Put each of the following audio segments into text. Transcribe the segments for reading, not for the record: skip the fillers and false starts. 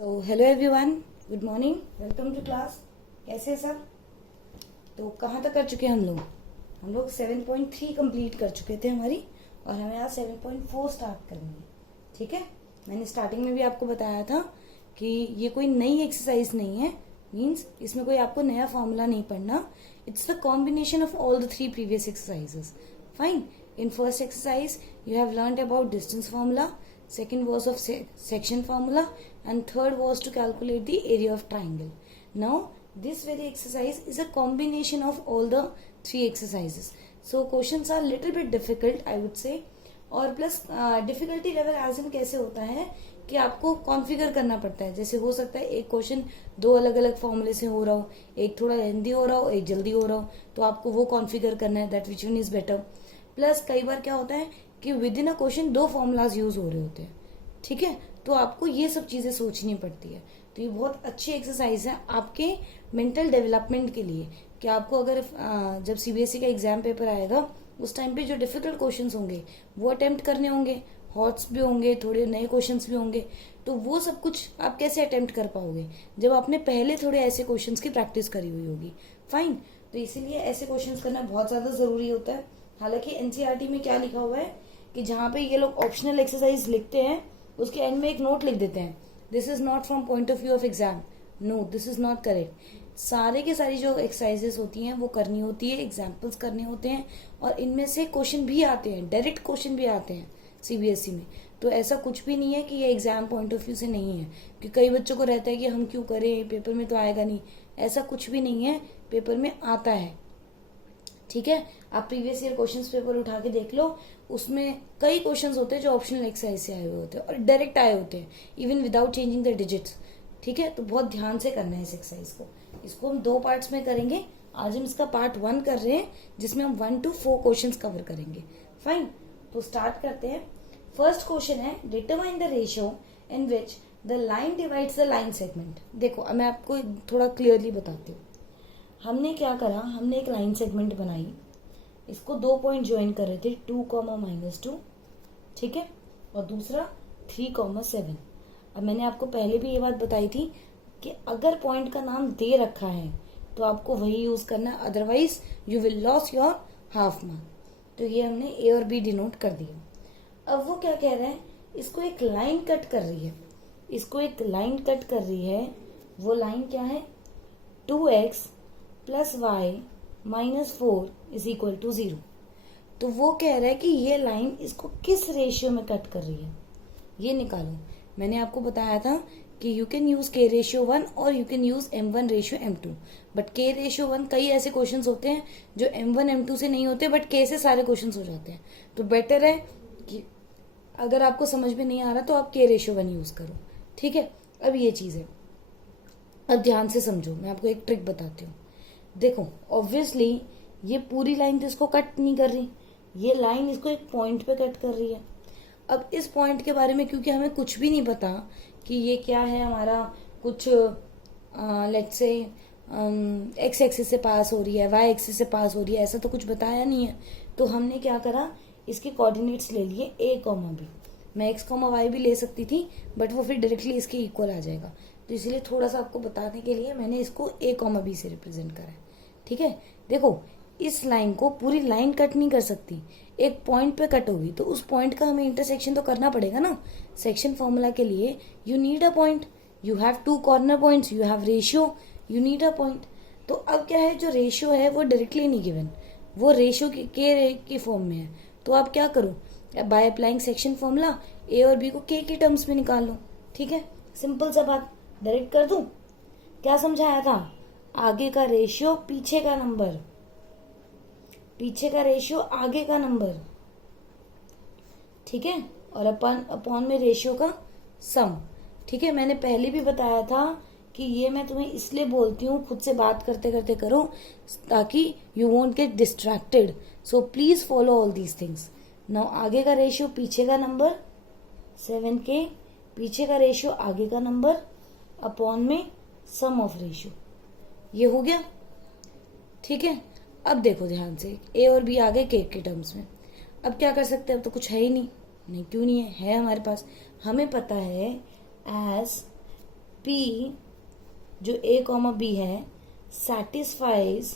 तो hello everyone, good morning, welcome to class. कैसे हैं सब? तो कहाँ तक कर चुके हैं हम लोग 7.3 कंप्लीट कर चुके थे हमारी, और हमें आज 7.4 स्टार्ट करनी है। ठीक है, मैंने स्टार्टिंग में भी आपको बताया था कि ये कोई नई एक्सरसाइज नहीं है, मीन्स इसमें कोई आपको नया फॉर्मूला नहीं पढ़ना। It's the combination of all the 3 previous exercises. Fine. In first exercise, you have learned about distance formula, second was of section formula, and third was to calculate the area of triangle. Now, this very exercise is a combination of all the 3 exercises. So, questions are little bit difficult, I would say. और plus difficulty level as in कैसे होता है कि आपको configure करना पड़ता है। जैसे हो सकता है एक क्वेश्चन 2 अलग अलग फॉर्मूले से हो रहा हो, एक थोड़ा लेंदी हो रहा हो, एक जल्दी हो रहा हो, तो आपको वो कॉन्फ़िगर करना है, that which one is better. Plus कई बार क्या होता है कि with in a question 2 formulas use हो रहे होते हैं। ठीक है, तो आपको ये सब चीजें सोचनी पड़ती है। तो ये बहुत अच्छी एक्सरसाइज है आपके मेंटल डेवलपमेंट के लिए, कि आपको अगर जब सीबीएसई का एग्जाम पेपर आएगा उस टाइम पे जो डिफिकल्ट क्वेश्चंस होंगे वो अटेम्प्ट करने होंगे, हॉट्स भी होंगे, थोड़े नए क्वेश्चंस भी होंगे। तो वो सब कुछ आप कैसे अटेम्प्ट कर पाओगे जब आपने पहले थोड़े ऐसे क्वेश्चंस की प्रैक्टिस करी हुई होगी। फाइन। तो इसीलिए ऐसे क्वेश्चंस करना बहुत ज्यादा जरूरी होता है। हालांकि एनसीईआरटी में क्या लिखा हुआ है कि जहां पे ये लोग ऑप्शनल एक्सरसाइज लिखते हैं उसके एंड में एक नोट लिख देते हैं, this is not from point of view of exam. No, this is not correct. सारे के सारी जो एक्सरसाइजेस होती हैं वो करनी होती है, एग्जाम्पल्स करने होते हैं, और इनमें से क्वेश्चन भी आते हैं, डायरेक्ट क्वेश्चन भी आते हैं सीबीएसई में। तो ऐसा कुछ भी नहीं है कि ये एग्जाम पॉइंट ऑफ व्यू से नहीं है, कि कई बच्चों को रहता है कि हम क्यों करें, पेपर में तो आएगा नहीं। ऐसा कुछ भी नहीं है, पेपर में आता है। ठीक है, आप प्रीवियस ईयर क्वेश्चंस पेपर उठा के देख लो, उसमें कई क्वेश्चंस होते हैं जो ऑप्शनल एक्सरसाइज से आए हुए होते हैं और डायरेक्ट आए होते हैं, even without changing the digits. ठीक है, तो बहुत ध्यान से करना है इस एक्सरसाइज को। इसको हम 2 पार्ट्स में करेंगे। आज हम इसका पार्ट 1 कर रहे हैं जिसमें हम 1 to 4 क्वेश्चन कवर करेंगे। फाइन, तो स्टार्ट करते हैं। फर्स्ट क्वेश्चन है, determine the ratio in which the line divides the line segment. देखो, अब मैं आपको थोड़ा क्लियरली बताती हूँ। हमने क्या करा, हमने एक लाइन सेगमेंट बनाई, इसको 2 पॉइंट ज्वाइन कर रहे थे, 2, -2। ठीक है, और दूसरा 3, 7। अब मैंने आपको पहले भी ये बात बताई थी कि अगर पॉइंट का नाम दे रखा है तो आपको वही यूज करना है, otherwise you will loss your half mark. तो ये हमने ए और बी डिनोट कर दिया। अब वो क्या कह रहा है, इसको एक लाइन कट कर रही है, इसको एक लाइन कट कर रही है। वो लाइन क्या है, 2x + y - 4 = 0। तो वो कह रहा है कि ये लाइन इसको किस रेशियो में कट कर रही है, ये निकालो। मैंने आपको बताया था कि यू कैन यूज k/1 और you can use m1/m2, but k/1 कई ऐसे क्वेश्चंस होते हैं जो m1 m2 से नहीं होते, बट k से सारे क्वेश्चंस हो जाते हैं। तो बेटर है कि अगर आपको समझ में नहीं आ रहा तो आप k/1 यूज करो। ठीक है, अब ये चीज है, अब ध्यान से समझो, मैं आपको एक ट्रिक बताती हूँ। देखो, ऑब्वियसली ये पूरी लाइन तो इसको कट नहीं कर रही, ये लाइन इसको एक पॉइंट पे कट कर रही है। अब इस पॉइंट के बारे में क्योंकि हमें कुछ भी नहीं पता कि ये क्या है, हमारा कुछ लेट्स से एक्स एक्सिस से पास हो रही है, वाई एक्सिस से पास हो रही है, ऐसा तो कुछ बताया नहीं है। तो हमने क्या करा, इसके कोऑर्डिनेट्स ले लिए a, b। मैं x, y भी ले सकती थी, बट वो फिर डायरेक्टली इसके इक्वल आ जाएगा। तो इसलिए थोड़ा सा आपको बताने के लिए मैंने इसको a, b से रिप्रेजेंट करा है। ठीक है, देखो, इस लाइन को पूरी लाइन कट नहीं कर सकती, एक पॉइंट पे कट होगी, तो उस पॉइंट का हमें इंटरसेक्शन तो करना पड़ेगा ना। सेक्शन फॉर्मूला के लिए you need a point, you have 2 corner points, you have ratio, you need a point. तो अब क्या है, जो रेशियो है वो डायरेक्टली नहीं गिवन, वो रेशियो के फॉर्म में है। तो आप क्या करो, बाय अप्लाइंग सेक्शन फॉर्मूला ए और बी को के की टर्म्स में निकाल लो। ठीक है, सिंपल सा बात, डायरेक्ट कर दूं। क्या समझाया था, आगे का रेशियो पीछे का नंबर, पीछे का रेशियो आगे का नंबर। ठीक है, और अपॉन में रेशियो का सम। ठीक है, मैंने पहले भी बताया था कि ये मैं तुम्हें इसलिए बोलती हूँ, खुद से बात करते करते करो ताकि you won't get distracted. So please follow all these things. Now आगे का रेशियो पीछे का नंबर 7k, पीछे का रेशियो आगे का नंबर, अपॉन में सम ऑफ रेशियो। ये हो गया। ठीक है, अब देखो ध्यान से, ए और बी आ गए के टर्म्स में। अब क्या कर सकते हैं, अब तो कुछ है ही नहीं। नहीं, क्यों नहीं है, है हमारे पास। हमें पता है एज P जो A कॉमा B है satisfies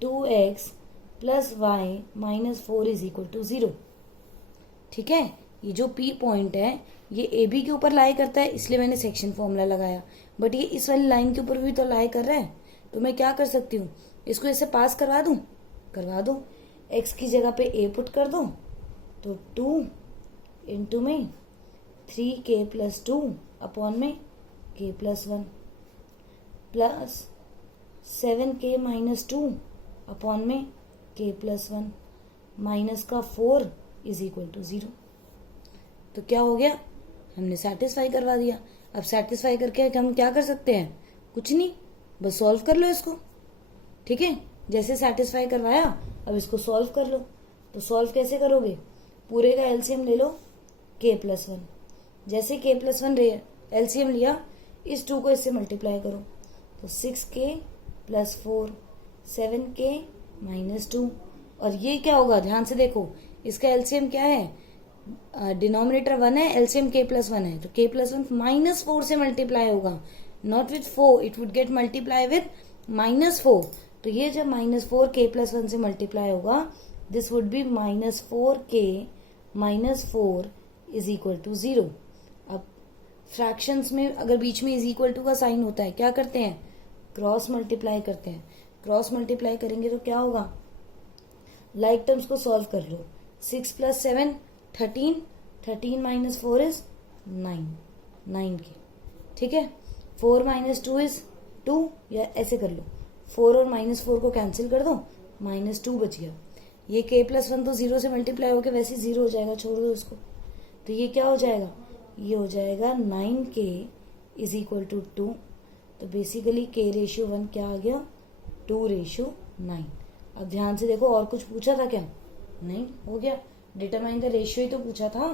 2x plus y minus 4 is equal to 0। ठीक है, ये जो P पॉइंट है ये ए बी के ऊपर लाई करता है, इसलिए मैंने सेक्शन फॉर्मूला लगाया, बट ये इस वाली लाइन के ऊपर भी तो लाई कर रहा है, तो मैं क्या कर सकती हूँ, इसको ऐसे पास करवा दूं, करवा दो, x की जगह पे a पुट कर दो, तो 2 इंटू में 3k प्लस 2 अपॉन में k plus 1 plus 7k minus 2 upon में k प्लस 1 माइनस का 4 इज इक्वल टू 0। तो क्या हो गया, हमने सेटिस्फाई करवा दिया। अब सेटिस्फाई करके हम क्या कर सकते हैं, कुछ नहीं, बस सॉल्व कर लो इसको। ठीक है, जैसे सेटिस्फाई करवाया अब इसको सॉल्व कर लो। तो सॉल्व कैसे करोगे, पूरे का एलसीएम ले लो k प्लस 1, जैसे k प्लस 1 एलसीएम लिया, इस 2 को इससे मल्टीप्लाई करो, तो 6k प्लस 4 7k माइनस 2, और ये क्या होगा, ध्यान से देखो, इसका एलसीएम क्या है, डिनोमिनेटर 1 है, एलसीएम k प्लस 1 है, तो k प्लस 1 माइनस 4 से मल्टीप्लाई होगा, not with 4, it would get multiply with minus 4। तो ये जब माइनस 4 k प्लस 1 से मल्टीप्लाई होगा, this would be minus 4k minus 4 is equal to 0। अब फ्रैक्शंस में अगर बीच में इज इक्वल टू का साइन होता है, क्या करते हैं, क्रॉस मल्टीप्लाई करते हैं। क्रॉस मल्टीप्लाई करेंगे तो क्या होगा, लाइक टर्म्स को सॉल्व कर लो, 6 प्लस 7 13, 13 माइनस 4 इज 9 के। ठीक है, 4 माइनस 2 इज 2, या ऐसे कर लो, 4 और माइनस 4 को कैंसिल कर दो, माइनस 2 बच गया। ये k प्लस 1 तो 0 से मल्टीप्लाई होकर वैसे 0 हो जाएगा, छोड़ दो इसको। तो ये क्या हो जाएगा, ये हो जाएगा 9k इज इक्वल टू 2। तो बेसिकली k रेशियो 1 क्या आ गया, 2 रेशियो 9। अब ध्यान से देखो, और कुछ पूछा था क्या, नहीं, हो गया, डिटरमाइन द रेशियो ही तो पूछा था,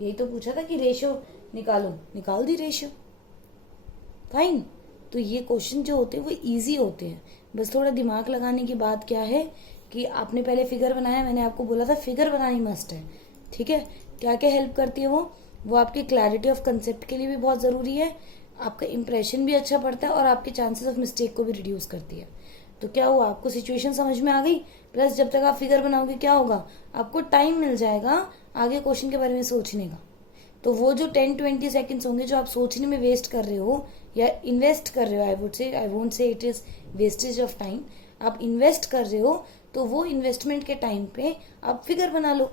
यही तो पूछा था कि रेशियो निकालो, निकाल दी रेशियो, फाइन। तो ये क्वेश्चन जो होते हैं वो इजी होते हैं, बस थोड़ा दिमाग लगाने की बात क्या है कि आपने पहले फिगर बनाया, मैंने आपको बोला था फिगर बनानी मस्ट है। ठीक है, क्या क्या हेल्प करती है वो आपकी क्लैरिटी ऑफ कंसेप्ट के लिए भी बहुत जरूरी है, आपका इंप्रेशन भी अच्छा पड़ता है, और आपके चांसेस ऑफ मिस्टेक को भी रिड्यूस करती है। तो क्या हुआ, आपको सिचुएशन समझ में आ गई, प्लस जब तक आप फिगर बनाओगे क्या होगा, आपको टाइम मिल जाएगा आगे क्वेश्चन के बारे में सोचने का। तो वो जो 10-20 सेकंड्स होंगे जो आप सोचने में वेस्ट कर रहे हो या इन्वेस्ट कर रहे हो, I won't say it is wastage of time, आप इन्वेस्ट कर रहे हो, तो वो इन्वेस्टमेंट के टाइम पे आप फिगर बना लो,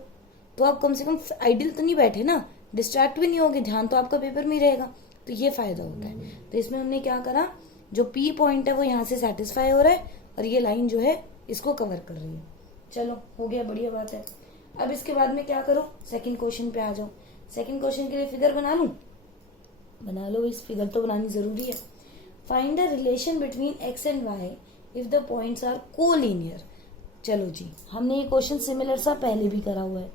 तो आप कम से कम आइडियल तो नहीं बैठे ना, डिस्ट्रैक्ट भी नहीं होगे, ध्यान तो आपका पेपर में ही रहेगा। तो ये फायदा होता है। तो इसमें हमने क्या करा, जो P पॉइंट है वो यहाँ से सेटिस्फाई हो रहा है, और ये लाइन जो है इसको कवर कर रही है। चलो, हो गया, बढ़िया बात है। अब इसके बाद में क्या करो, सेकंड क्वेश्चन पे आ जाओ। सेकंड क्वेश्चन के लिए फिगर बना लूं, बना लो, इस फिगर तो बनानी जरूरी है। Find the relation between x and y if the points are collinear. चलो जी, हमने ये क्वेश्चन सिमिलर सा पहले भी करा हुआ है।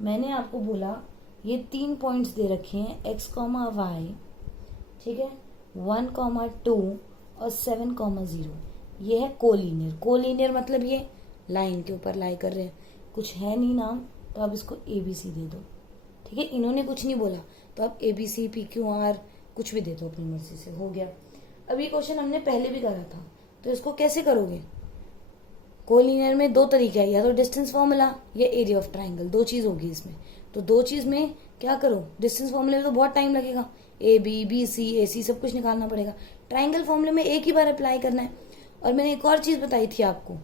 मैंने आपको बोला ये 3 पॉइंट्स दे रखे हैं, x, y, ठीक है, 1, 2 और 7, 0। ये है कोलिनियर। कोलिनियर मतलब ये लाइन के ऊपर लाई कर रहे हैं, कुछ है नहीं नाम, तो आप इसको ABC दे दो। ठीक है, इन्होंने कुछ नहीं बोला, तो आप ABC, PQR कुछ भी दे दो अपनी मर्जी से, हो गया। अब ये क्वेश्चन हमने पहले भी करा था, तो इसको कैसे करोगे, कोलिनियर में 2 तरीके हैं, या तो डिस्टेंस फॉर्मूला या एरिया ऑफ ट्राइंगल, 2 चीज होगी इसमें। तो 2 चीज में क्या करो, डिस्टेंस फॉर्मूले में तो बहुत टाइम लगेगा, AB, BC, AC सब कुछ निकालना पड़ेगा। ट्राइंगल फॉर्मूले में एक ही बार अप्लाई करना है। और मैंने एक और चीज बताई थी आपको,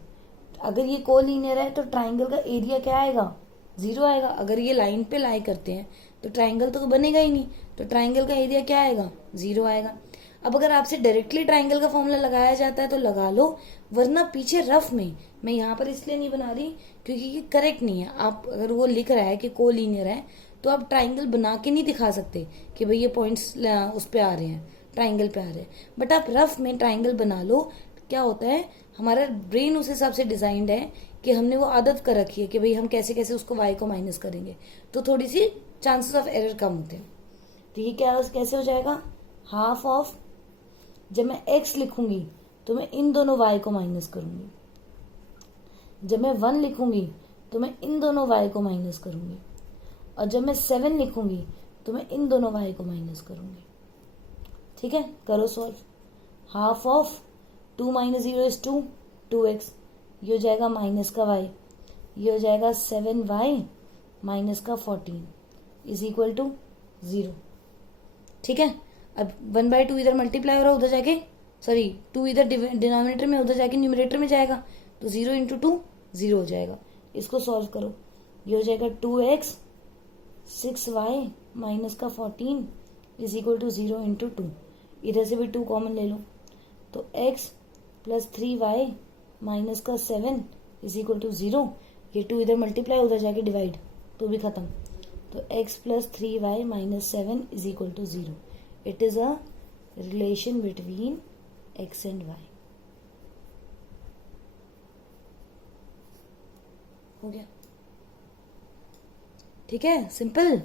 अगर ये कोलिनियर है तो ट्राइंगल का एरिया क्या आएगा, 0 आएगा। अगर ये लाइन पे लाई करते हैं तो ट्राइंगल तो बनेगा ही नहीं, तो ट्राइंगल का एरिया क्या आएगा, 0 आएगा। अब अगर आपसे डायरेक्टली ट्राइंगल का फॉर्मूला लगाया जाता है तो लगा लो, वरना पीछे रफ में, मैं यहाँ पर इसलिए नहीं बना रही क्योंकि ये करेक्ट नहीं है। आप अगर वो लिख रहा है कि कोलिनियर है तो आप ट्राइंगल बना के नहीं दिखा सकते कि भाई ये पॉइंट्स उस पे आ रहे हैं, ट्राइंगल पे आ रहे हैं, बट आप रफ में ट्राइंगल बना लो। क्या होता है, हमारा ब्रेन उस हिसाब से डिजाइंड है कि हमने वो आदत कर रखी है कि भाई हम कैसे कैसे उसको y को माइनस करेंगे, तो थोड़ी सी चांसेस ऑफ एरर कम होते हैं। तो ये क्या कैसे हो जाएगा, हाफ ऑफ, जब मैं x लिखूंगी तो मैं इन दोनों y को माइनस करूंगी, जब मैं 1 लिखूंगी तो मैं इन दोनों y को माइनस करूंगी, और जब मैं 7 लिखूंगी तो मैं इन दोनों y को माइनस करूंगी। ठीक है, करो solve. Half of 2 minus 0 is 2, 2x, ये हो जाएगा माइनस का y, ये हो जाएगा 7y माइनस का 14 इज इक्वल टू 0। ठीक है, अब 1/2 इधर मल्टीप्लाई हो रहा है, उधर जाके सॉरी 2 इधर डिनोमिनेटर में, उधर जाके न्यूमरेटर में जाएगा, तो 0 इंटू 2 0 हो जाएगा। इसको सॉल्व करो, ये हो जाएगा 2x 6y माइनस का 14 इज इक्वल टू 0 इंटू 2। इधर से भी 2 कॉमन ले लो, तो x प्लस 3y माइनस का 7 इज इक्वल टू 0। ये 2 इधर मल्टीप्लाई, उधर जाके डिवाइड, तो भी खत्म। तो x plus 3y minus 7 is equal to 0। It is a relation between x and y। हो गया? ठीक है, सिंपल,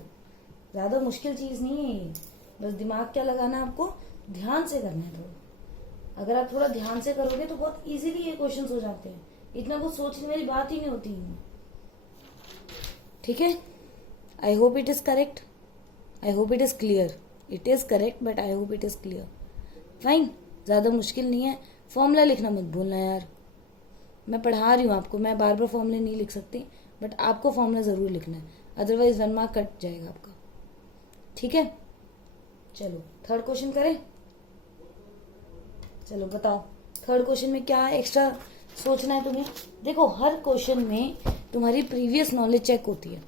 ज्यादा मुश्किल चीज नहीं है ये। बस दिमाग क्या लगाना है आपको, ध्यान से करना है थोड़ा। अगर आप थोड़ा ध्यान से करोगे तो बहुत इजीली ये क्वेश्चंस हो जाते हैं, इतना कुछ सोचने वाली बात ही नहीं होती है। ठीक है, I hope it is correct, I hope it is clear. It is correct but I hope it is clear. Fine, ज्यादा मुश्किल नहीं है। फॉर्मूला लिखना मत भूलना यार, मैं पढ़ा रही हूँ आपको, मैं बार बार फॉर्मूले नहीं लिख सकती, बट आपको फॉर्मूला जरूर लिखना है, अदरवाइज 1 मार्क कट जाएगा आपका। ठीक है, चलो थर्ड क्वेश्चन करें। चलो बताओ, थर्ड क्वेश्चन में क्या एक्स्ट्रा सोचना है तुम्हें। देखो, हर क्वेश्चन में तुम्हारी प्रीवियस नॉलेज चेक होती है।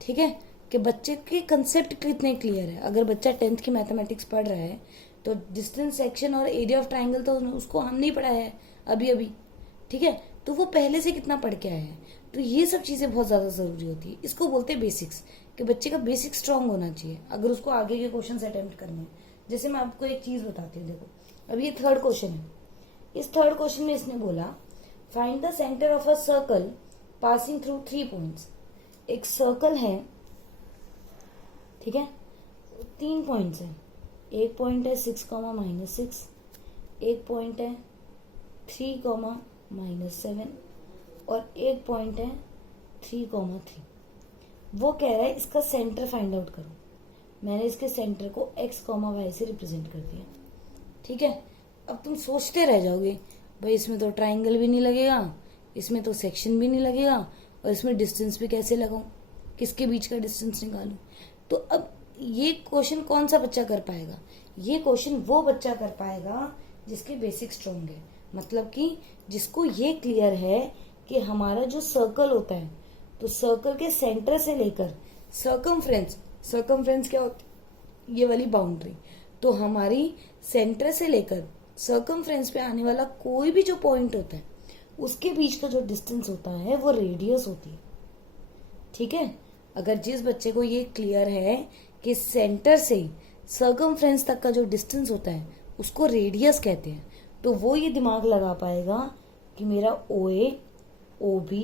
ठीक है, कि बच्चे के कंसेप्ट कितने क्लियर है। अगर बच्चा 10th की मैथमेटिक्स पढ़ रहा है तो डिस्टेंस, सेक्शन और एरिया ऑफ ट्राइंगल तो उसको हम नहीं पढ़ाया है अभी अभी। ठीक है, तो वो पहले से कितना पढ़ के आया है। तो ये सब चीजें बहुत ज्यादा जरूरी होती है। इसको बोलते हैं बेसिक्स, कि बच्चे का बेसिक स्ट्रांग होना चाहिए अगर उसको आगे के क्वेश्चन अटेम्प्ट करने हैं। जैसे मैं आपको एक चीज बताती हूँ, देखो अब ये थर्ड क्वेश्चन है। इस थर्ड क्वेश्चन में इसने बोला find the centre of a circle passing through 3 points. एक सर्कल है, ठीक है, 3 पॉइंट्स है। एक पॉइंट है 6, -6, एक पॉइंट है 3, -7 और एक पॉइंट है 3, 3। वो कह रहा है इसका सेंटर फाइंड आउट करो। मैंने इसके सेंटर को x, y से रिप्रेजेंट कर दिया। ठीक है, अब तुम सोचते रह जाओगे भाई इसमें तो ट्राइंगल भी नहीं लगेगा, इसमें तो सेक्शन भी नहीं लगेगा, और इसमें डिस्टेंस भी कैसे लगाऊं, किसके बीच का डिस्टेंस निकालूं। तो अब ये क्वेश्चन कौन सा बच्चा कर पाएगा। ये क्वेश्चन वो बच्चा कर पाएगा जिसके बेसिक स्ट्रॉन्ग है, मतलब कि जिसको ये क्लियर है कि हमारा जो सर्कल होता है, तो सर्कल के सेंटर से लेकर सर्कमफ्रेंस क्या होता है, ये वाली बाउंड्री। तो हमारी सेंटर से लेकर सर्कमफ्रेंस पे आने वाला कोई भी जो पॉइंट होता है उसके बीच का जो डिस्टेंस होता है वो रेडियस होती है। ठीक है, अगर जिस बच्चे को ये क्लियर है कि सेंटर से सर्कमफ्रेंस तक का जो डिस्टेंस होता है उसको रेडियस कहते हैं, तो वो ये दिमाग लगा पाएगा कि मेरा OA, OB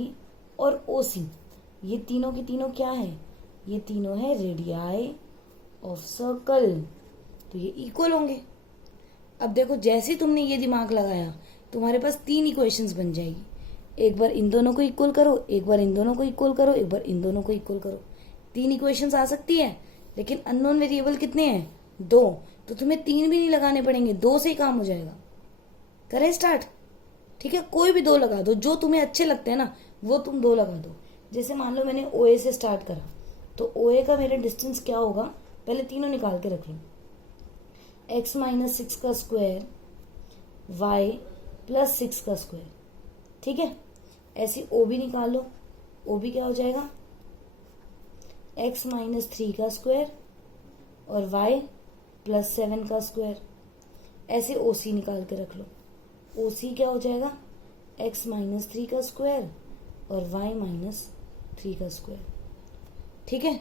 और OC ये तीनों की तीनों क्या है, ये तीनों है रेडियाई ऑफ सर्कल, तो ये इक्वल होंगे। अब देखो, जैसे ही तुमने ये दिमाग लगाया तुम्हारे पास 3 इक्वेशंस बन जाएगी। एक बार इन दोनों को इक्वल करो, एक बार इन दोनों को इक्वल करो, एक बार इन दोनों को इक्वल करो। 3 इक्वेशंस आ सकती है, लेकिन अननोन वेरिएबल कितने हैं, 2, तो तुम्हें 3 भी नहीं लगाने पड़ेंगे, 2 से ही काम हो जाएगा। करें स्टार्ट। ठीक है, कोई भी 2 लगा दो, जो तुम्हें अच्छे लगते हैं ना वो तुम 2 लगा दो। जैसे मान लो मैंने OA से स्टार्ट करा, तो OA का मेरा डिस्टेंस क्या होगा, पहले तीनों निकाल के रख लो। x - 6 का स्क्वायर, y + 6 का स्क्वायर। ठीक है, ऐसी OB निकाल लो। OB क्या हो जाएगा, x - 3 का स्क्वायर और y + 7 का स्क्वायर। ऐसे OC निकाल के रख लो। OC क्या हो जाएगा, x - 3 का स्क्वायर और y - 3 का स्क्वायर। ठीक है,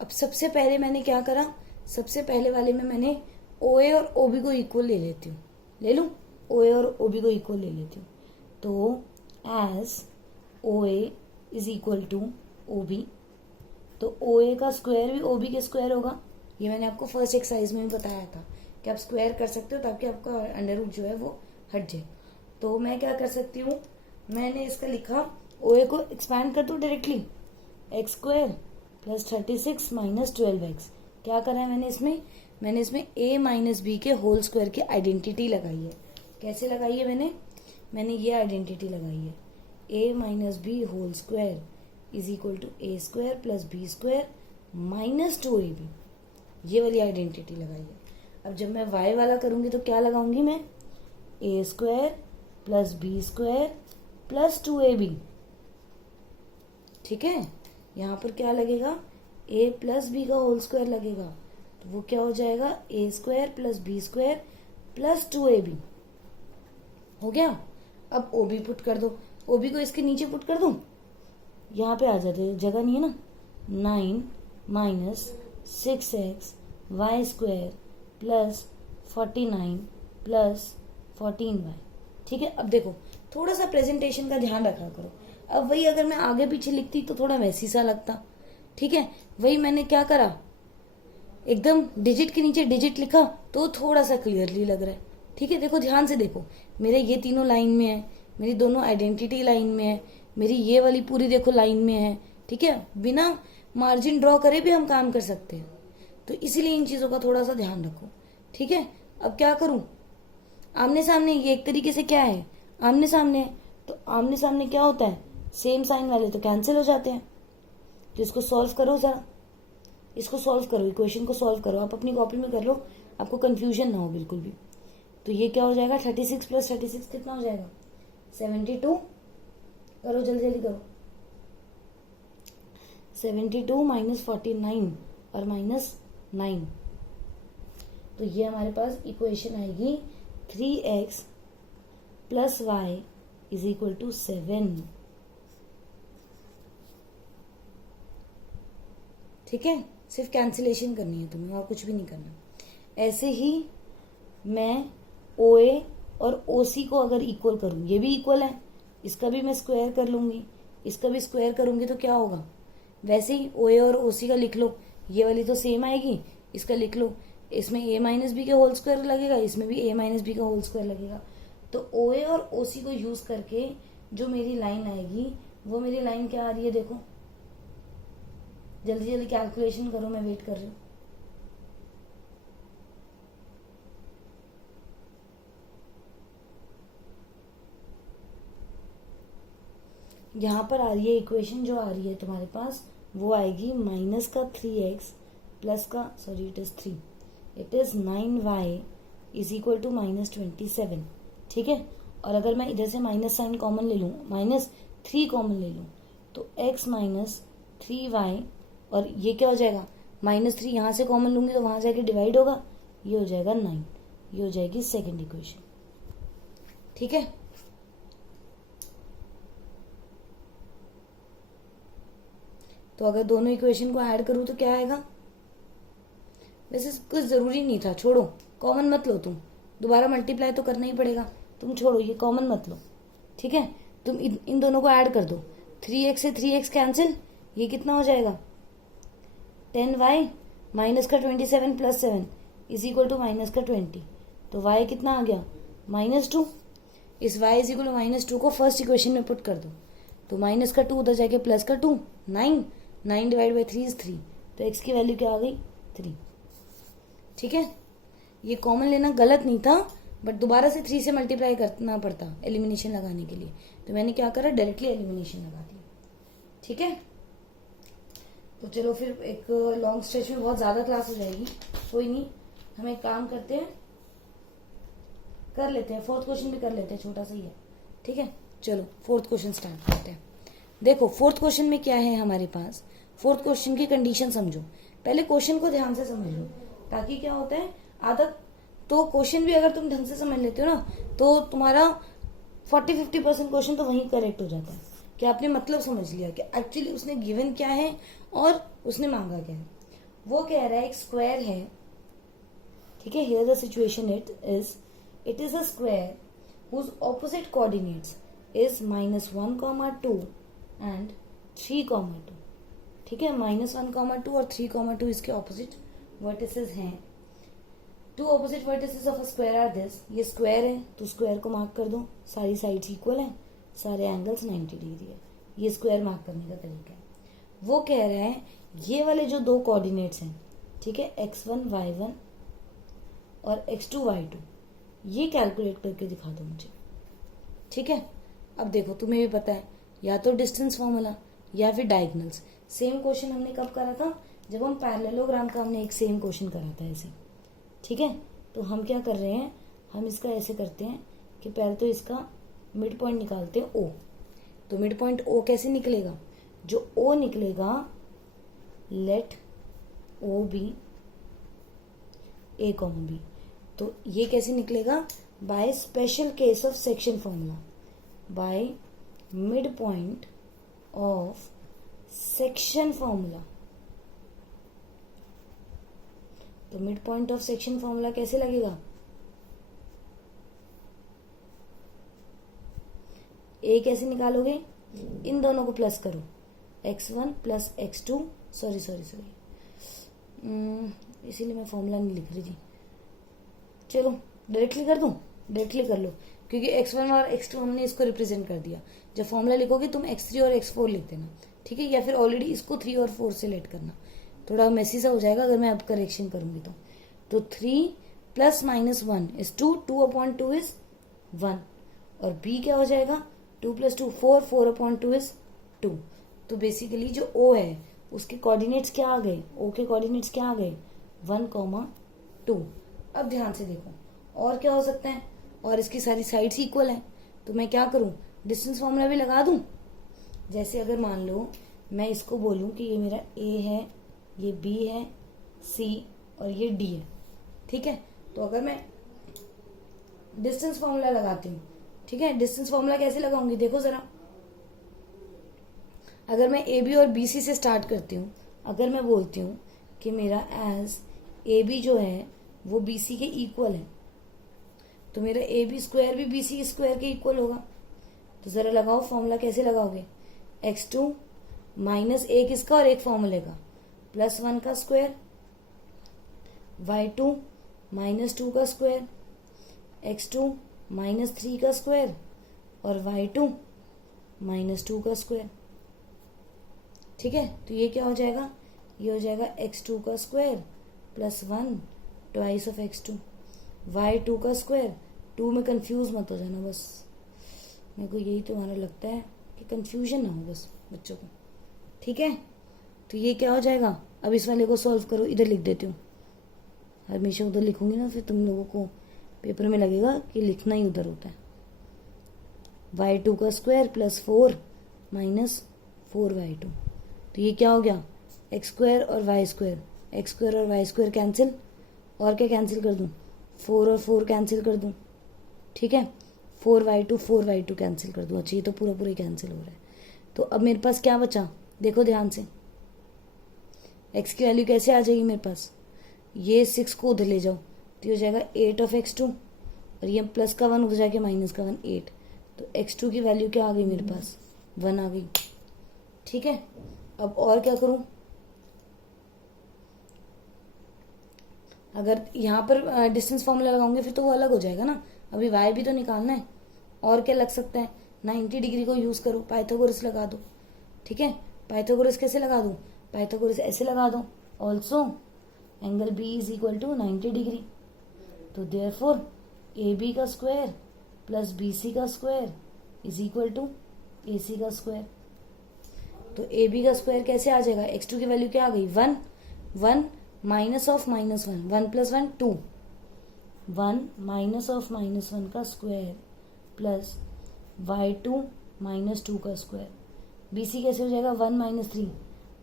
अब सबसे पहले मैंने क्या करा, सबसे पहले वाले में मैंने OA और OB को इक्वल ले लेती हूँ, ले लूँ, OA और OB को इक्वल ले लेती हूँ। तो as OA is equal to OB, तो OA का स्क्वायर भी OB के स्क्वायर होगा। ये मैंने आपको फर्स्ट एक्सरसाइज में भी बताया था कि आप स्क्वायर कर सकते हो ताकि आपका अंडर रूट जो है वो हट जाए। तो मैं क्या कर सकती हूँ, मैंने इसका लिखा OA को एक्सपैंड कर दूँ डायरेक्टली, x² + 36 - 12x, क्या करा है मैंने इसमें a माइनस बी के होल स्क्वायर की आइडेंटिटी लगाई है। कैसे लगाई है मैंने ये आइडेंटिटी लगाई है, a minus b whole square is equal to a square plus B square minus 2ab, ये वाली आइडेंटिटी लगाई है। अब जब मैं y वाला करूंगी तो क्या लगाऊंगी मैं, A square plus B square plus 2ab। ठीक है, यहां पर क्या लगेगा, a प्लस बी का होल स्क्वायर लगेगा, तो वो क्या हो जाएगा, A square plus B square plus 2ab हो गया। अब ओबी पुट कर दो, ओबी को इसके नीचे पुट कर दूं, यहाँ पे आ जाते, जगह नहीं है ना, 9 minus 6x y square plus 49 plus 14y। ठीक है, अब देखो थोड़ा सा प्रेजेंटेशन का ध्यान रखा करो। अब वही अगर मैं आगे पीछे लिखती तो थोड़ा वैसी सा लगता। ठीक है, वही मैंने क्या करा, एकदम डिजिट के नीचे डिजिट लिखा तो थोड़ा सा क्लियरली लग रहा है। ठीक है, देखो ध्यान से देखो, मेरे ये तीनों लाइन में है, मेरी दोनों आइडेंटिटी लाइन में है, मेरी ये वाली पूरी देखो लाइन में है। ठीक है, बिना मार्जिन ड्रॉ करे भी हम काम कर सकते हैं, तो इसीलिए इन चीजों का थोड़ा सा ध्यान रखो। ठीक है, अब क्या करूं, आमने सामने, ये एक तरीके से क्या है, आमने सामने है, तो आमने सामने क्या होता है, सेम साइन वाले तो कैंसिल हो जाते हैं। तो इसको सॉल्व करो जरा, इसको सॉल्व करो, इक्वेशन को सॉल्व करो, आप अपनी कॉपी में कर लो, आपको कंफ्यूजन ना हो बिल्कुल भी। तो ये क्या हो जाएगा, 36 प्लस 36 कितना हो जाएगा, 72। करो जल्दी जल्दी करो, 72 माइनस 49 और माइनस 9, तो ये हमारे पास इक्वेशन आएगी 3x plus y is equal to 7। ठीक है, सिर्फ कैंसिलेशन करनी है तुम्हें और कुछ भी नहीं करना। ऐसे ही मैं OA और OC को अगर इक्वल करूं, ये भी इक्वल है, इसका भी मैं स्क्वायर कर लूंगी, इसका भी स्क्वायर करूंगी तो क्या होगा, वैसे ही OA और OC का लिख लो, ये वाली तो सेम आएगी, इसका लिख लो, इसमें a माइनस बी का होल स्क्वायर लगेगा, इसमें भी a माइनस बी का होल स्क्वायर लगेगा। तो OA और OC को यूज करके जो मेरी लाइन आएगी, वो मेरी लाइन क्या आ रही है, देखो जल्दी जल्दी कैलकुलेशन करो, मैं वेट कर रही हूँ। यहाँ पर आ रही है इक्वेशन, जो आ रही है तुम्हारे पास वो आएगी माइनस का 3x प्लस का, sorry it is 3, it is 9y is equal to minus 27। ठीक है, और अगर मैं इधर से माइनस साइन कॉमन ले लूँ, माइनस 3 कॉमन ले लूँ, तो x माइनस 3y, और ये क्या हो जाएगा, माइनस 3 यहाँ से कॉमन लूंगी तो वहां जाके डिवाइड होगा, ये हो जाएगा 9, ये हो जाएगी सेकेंड इक्वेशन। ठीक है, तो अगर दोनों इक्वेशन को ऐड करूं तो क्या आएगा, वैसे कुछ जरूरी नहीं था, छोड़ो, कॉमन मत लो तुम, दोबारा मल्टीप्लाई तो करना ही पड़ेगा, तुम छोड़ो, ये कॉमन मत लो। ठीक है, तुम इन दोनों को ऐड कर दो, 3x से 3x कैंसिल, ये कितना हो जाएगा, 10y माइनस का 27 plus 7 is equal to minus का 20, तो y कितना आ गया, -2। इस y इज इक्वल टू -2 को फर्स्ट इक्वेशन में पुट कर दो, तो माइनस का 2 उधर जाके प्लस का 2, 9 डिवाइड बाई 3 इज 3, तो x की वैल्यू क्या आ गई, 3। ठीक है, ये कॉमन लेना गलत नहीं था, बट दोबारा से 3 से मल्टीप्लाई करना पड़ता एलिमिनेशन लगाने के लिए, तो मैंने क्या करा, डायरेक्टली एलिमिनेशन लगा दिया। ठीक है, तो चलो फिर एक लॉन्ग स्ट्रेच में बहुत ज्यादा क्लास हो जाएगी, कोई नहीं, हम एक काम करते हैं, कर लेते हैं, फोर्थ क्वेश्चन भी कर लेते हैं, छोटा सा ही है। ठीक है, चलो फोर्थ क्वेश्चन स्टार्ट करते हैं। देखो फोर्थ क्वेश्चन में क्या है हमारे पास, फोर्थ क्वेश्चन की कंडीशन समझो, पहले क्वेश्चन को ध्यान से समझ लो, ताकि क्या होता है, आधा तो क्वेश्चन भी अगर तुम ढंग से समझ लेते हो ना, तो तुम्हारा 40-50% क्वेश्चन तो वहीं करेक्ट हो जाता है, कि आपने मतलब समझ लिया कि एक्चुअली उसने गिवन क्या है और उसने मांगा क्या है। वो कह रहा है एक स्क्वायर है, ठीक है, here the situation it is a square whose opposite coordinates is -1, 2 and 3, 2। ठीक है, -1, 2 और 3, 2 इसके ऑपोजिट वर्टिसेस हैं। 2 opposite vertices of a square are this, ये स्क्वायर है तो स्क्वायर को मार्क कर दो, सारी साइड्स इक्वल है, सारे एंगल्स 90 डिग्री है, ये स्क्वायर मार्क करने का तरीका है। वो कह रहा है ये वाले जो 2 कोऑर्डिनेट्स हैं, ठीक है, x1 y1 और x2 y2, ये कैलकुलेट करके दिखा दो मुझे। ठीक है, अब देखो तुम्हें भी पता है या तो डिस्टेंस फॉर्मूला या फिर डायगोनल्स। सेम क्वेश्चन हमने कब करा था, जब हम पैरेललोग्राम का हमने एक सेम क्वेश्चन करा था ऐसे। ठीक है, तो हम क्या कर रहे हैं, हम इसका ऐसे करते हैं कि पहले तो इसका मिड पॉइंट निकालते हैं ओ। तो मिड पॉइंट ओ कैसे निकलेगा, जो ओ निकलेगा, let O be A comma B. तो ये कैसे निकलेगा, by special case of section formula, by mid point of section formula. तो mid point of section formula कैसे लगेगा, ए कैसे निकालोगे, इन दोनों को प्लस करो, x1 प्लस x2, सॉरी इसीलिए मैं फॉर्मूला नहीं लिख रही थी। चलो डायरेक्टली कर दूं, डायरेक्टली कर लो, क्योंकि x1 और x2 हमने इसको रिप्रेजेंट कर दिया। जब फॉर्मूला लिखोगे तुम x3 और x4 लिख देना, ठीक है, या फिर ऑलरेडी इसको 3 और 4 से लेट करना, थोड़ा मेसी सा हो जाएगा अगर मैं अब करेक्शन करूंगी तो 3 प्लस माइनस 1 इज 2, 2/2 इज 1, और b क्या हो जाएगा, 2 प्लस 2 4, 4/2 इज 2। तो बेसिकली जो o है उसके कोऑर्डिनेट्स क्या आ गए, o के कोऑर्डिनेट्स क्या आ गए, 1,2। अब ध्यान से देखो और क्या हो सकता है, और इसकी सारी साइड्स इक्वल हैं, तो मैं क्या करूं, डिस्टेंस फॉर्मूला भी लगा दूं। जैसे अगर मान लो मैं इसको बोलूं कि ये मेरा a है, ये b है, c और ये d है। ठीक है, तो अगर मैं डिस्टेंस फॉर्मूला लगाती हूँ, ठीक है, डिस्टेंस फॉर्मूला कैसे लगाऊंगी देखो जरा। अगर मैं ए बी और बी सी से स्टार्ट करती हूँ, अगर मैं बोलती हूँ कि मेरा एज ए बी जो है वो बी सी के इक्वल है, तो मेरा ए बी स्क्वायर भी बी सी स्क्वायर के इक्वल होगा। तो जरा लगाओ फॉर्मूला, कैसे लगाओगे, x2 माइनस एक इसका और एक फॉर्मूले का, प्लस 1 का स्क्वायर, y2 माइनस 2 का स्क्वायर, x2 माइनस 3 का स्क्वायर और y2 माइनस 2 का स्क्वायर। ठीक है, तो ये क्या हो जाएगा, ये हो जाएगा x2 का square plus 1 twice of x2, y2 का स्क्वायर। 2 में कंफ्यूज मत हो जाना, बस मेरे को यही तुम्हारा लगता है कि कंफ्यूजन ना हो बस बच्चों को। ठीक है, तो ये क्या हो जाएगा, अब इस वाले को सॉल्व करो, इधर लिख देती हूँ, हमेशा उधर लिखूंगी ना फिर तुम लोगों को पेपर में लगेगा कि लिखना ही उधर होता है। y2 का स्क्वायर प्लस 4 माइनस 4y2, तो ये क्या हो गया, एक्स स्क्वायर और वाई स्क्वायर, एक्स स्क्वायर और वाई स्क्वायर कैंसिल, और क्या कैंसिल कर दूं, 4 और 4 कैंसिल कर दूं। ठीक है, 4y2 कैंसिल कर दूं। अच्छा, ये तो पूरा पूरा कैंसिल हो रहा है। तो अब मेरे पास क्या बचा, देखो ध्यान से, x की वैल्यू कैसे आ जाएगी मेरे पास, ये 6 को उधर ले जाओ तो ये हो जाएगा 8 ऑफ x2, और ये प्लस का 1 उधर जाके माइनस का 1 8, तो x2 की वैल्यू क्या आ गई मेरे पास, 1 आ गई। ठीक है, अब और क्या करूं, अगर यहाँ पर डिस्टेंस फॉर्मूला लगाऊंगे फिर तो वो अलग हो जाएगा ना, अभी y भी तो निकालना है। और क्या लग सकता है, 90 डिग्री को यूज करो, पाइथागोरस लगा दो। ठीक है, पाइथागोरस कैसे लगा दो, पाइथागोरस ऐसे लगा दो, also angle B is equal to 90 degree. तो देयरफॉर AB का स्क्वायर प्लस BC का square is equal to AC का स्क्वायर। तो AB का स्क्वायर कैसे आ जाएगा, x2 की वैल्यू क्या आ गई, 1, 1 minus of minus 1, 1 plus 1 2, 1 minus of minus 1 का स्क्वायर प्लस y2 माइनस 2 का स्क्वायर। BC कैसे हो जाएगा, 1 माइनस 3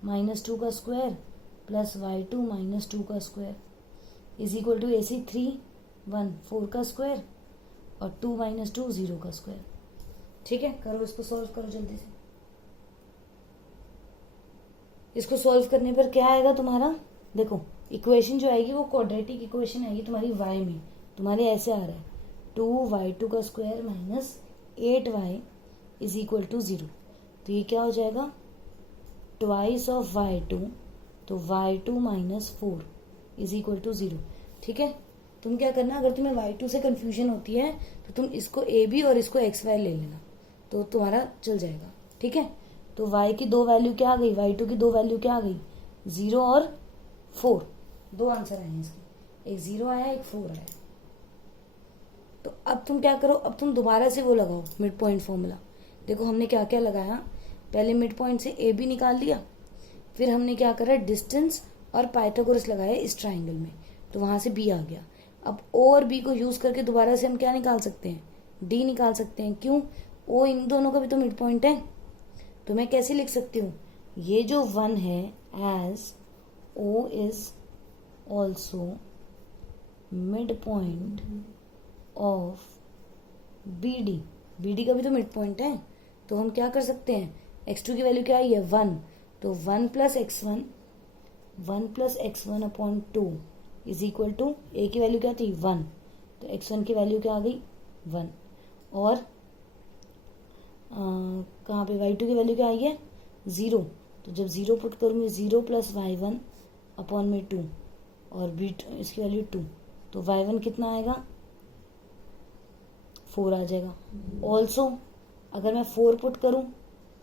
माइनस 2 का स्क्वायर प्लस y2 माइनस 2 का square is equal to AC 3 1 4 का स्क्वायर और 2 माइनस 2 0 का स्क्वायर। ठीक है, करो इसको, सॉल्व करो जल्दी से। इसको सॉल्व करने पर क्या आएगा तुम्हारा, देखो इक्वेशन जो आएगी वो क्वाड्रेटिक इक्वेशन आएगी तुम्हारी y में, तुम्हारे ऐसे आ रहा है 2y2 का square minus 8y is equal to 0। तो ये क्या हो जाएगा, ट्वाइस ऑफ y2, तो y2 minus 4 is equal to 0। ठीक है, तुम क्या करना, अगर तुम्हें y2 से कंफ्यूजन होती है तो तुम इसको AB और इसको xy ले लेना, तो तुम्हारा चल जाएगा। ठीक है, तो y की दो वैल्यू क्या आ गई, y2 की दो वैल्यू क्या आ गई, 0 और 4। दो आंसर आए हैं इसके, एक 0 आया, एक 4 आया। तो अब तुम क्या करो, अब तुम दोबारा से वो लगाओ मिड पॉइंट फॉर्मूला। देखो हमने क्या क्या लगाया, पहले मिड पॉइंट से ए बी निकाल लिया, फिर हमने क्या करा, डिस्टेंस और पाइथागोरस लगाया इस ट्राइंगल में, तो वहां से बी आ गया। अब ओ और बी को यूज करके दोबारा से हम क्या निकाल सकते हैं, डी निकाल सकते हैं। क्यों, ओ इन दोनों का भी तो मिड पॉइंट है। तो मैं कैसे लिख सकती हूँ, ये जो 1 है as O is also mid point of B D, B D का भी तो मिड पॉइंट है। तो हम क्या कर सकते हैं, x2 की वैल्यू क्या आई है 1, तो 1 plus x1 upon 2 is equal to, A की वैल्यू क्या थी 1, तो x1 की वैल्यू क्या आ गई 1, और कहाँ पे y2 की वैल्यू क्या आई है 0, तो जब 0 पुट करूंगी 0 प्लस y1 अपॉन में 2, और इसकी वैल्यू 2, तो y1 कितना आएगा 4 आ जाएगा। ऑल्सो अगर मैं 4 पुट करूं,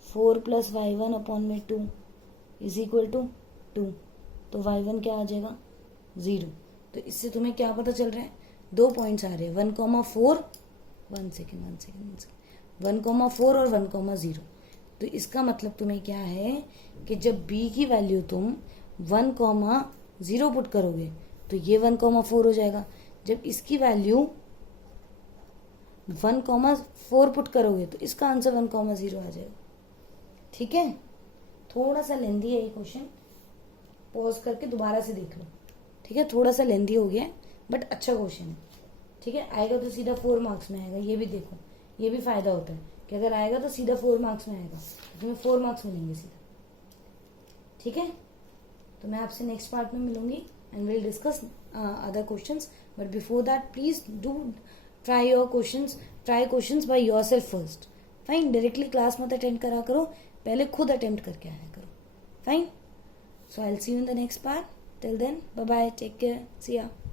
4 प्लस y1 अपॉन में 2 इज इक्वल टू 2, तो y1 क्या आ जाएगा 0। तो इससे तुम्हें क्या पता चल रहा है, दो पॉइंट्स आ रहे हैं 1,4, 1 सेकेंड 1,4 और 1,0। तो इसका मतलब तुम्हें क्या है कि जब b की वैल्यू तुम 1,0 पुट करोगे तो ये 1,4 हो जाएगा। जब इसकी वैल्यू 1,4 पुट करोगे तो इसका आंसर 1,0 आ जाएगा। ठीक है, थोड़ा सा लेंदी है ये क्वेश्चन, पॉज करके दोबारा से देख लो। ठीक है, थोड़ा सा लेंदी हो गया है बट अच्छा क्वेश्चन है। ठीक है, आएगा तो सीधा 4 मार्क्स में आएगा, ये भी देखो, ये भी फायदा होता है कि अगर आएगा तो सीधा 4 मार्क्स में आएगा, तो तुम्हें 4 मार्क्स मिलेंगे सीधा। ठीक है, तो मैं आपसे नेक्स्ट पार्ट में मिलूंगी and will discuss other questions, but before that please do try questions by yourself first. Fine, directly class मत अटेंड करा करो, पहले खुद अटेम्प्ट करके आया करो। Fine, so I will see you in the next part. Till then, bye bye, take care, see या।